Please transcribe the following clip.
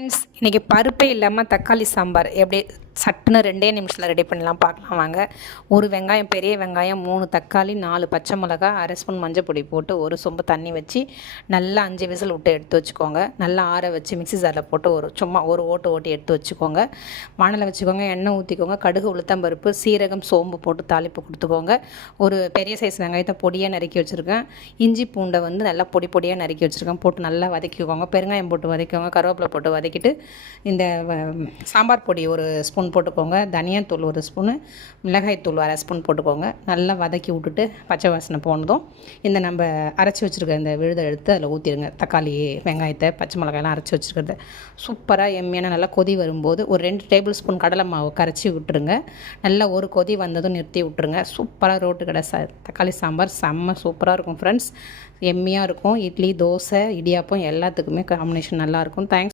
Friends, இன்றைக்கி பருப்பே இல்லாமல் தக்காளி சாம்பார் எப்படி சட்டுன்னு 2 நிமிஷத்தில் ரெடி பண்ணலாம் பார்க்கலாம் வாங்க. ஒரு வெங்காயம், பெரிய வெங்காயம், 3 தக்காளி, 4 பச்சை மிளகா, அரை ஸ்பூன் மஞ்சள் பொடி போட்டு ஒரு சொம்பு தண்ணி வச்சு நல்லா 5 விசில் விட்டு எடுத்து வச்சுக்கோங்க. நல்லா ஆற வச்சு மிக்ஸி ஜாரில் போட்டு சும்மா ஒரு ஓட்டி எடுத்து வச்சுக்கோங்க. வானலை வச்சுக்கோங்க, எண்ணெய் ஊற்றிக்கோங்க, கடுகு, உளுத்தம்பருப்பு, சீரகம், சோம்பு போட்டு தாளிப்பு கொடுத்துக்கோங்க. ஒரு பெரிய சைஸ் வெங்காயத்தை பொடியாக நறுக்கி வச்சுருக்கேன். இஞ்சி பூண்டை நல்லா பொடியாக நறுக்கி வச்சுருக்கேன். போட்டு நல்லா வதக்கிக்கோங்க. பெருங்காயம் போட்டு வதக்கிக்கோங்க. கருவேப்பிலை போட்டு வதக்கிட்டு இந்த சாம்பார் பொடி ஒரு ஸ்பூன் போட்டுக்கோங்க. தனியாத்தூள் ஒரு ஸ்பூனு, மிளகாய்த்தூள் அரை ஸ்பூன் போட்டுக்கோங்க. நல்லா வதக்கி விட்டுட்டு பச்சை வாசனை போனதும் இந்த நம்ம அரைச்சி வச்சுருக்க இந்த விழுதை எடுத்து அதில் ஊற்றிடுங்க. தக்காளி, வெங்காயத்தை, பச்சை மிளகாயெல்லாம் அரைச்சி வச்சுருக்கிறது சூப்பராக எம்மியான நல்லா கொதி வரும்போது ஒரு 2 டேபிள் ஸ்பூன் கடலை மாவு கரைச்சி விட்டுருங்க. நல்லா ஒரு கொதி வந்ததும் நிறுத்தி விட்டுருங்க. சூப்பராக ரோட்டு கடை தக்காளி சாம்பார் செம்ம சூப்பராக இருக்கும் ஃப்ரெண்ட்ஸ். எம்மியாக இருக்கும். இட்லி, தோசை, இடியாப்பம் எல்லாத்துக்குமே காம்பினேஷன் நல்லாயிருக்கும். தேங்க்ஸ்.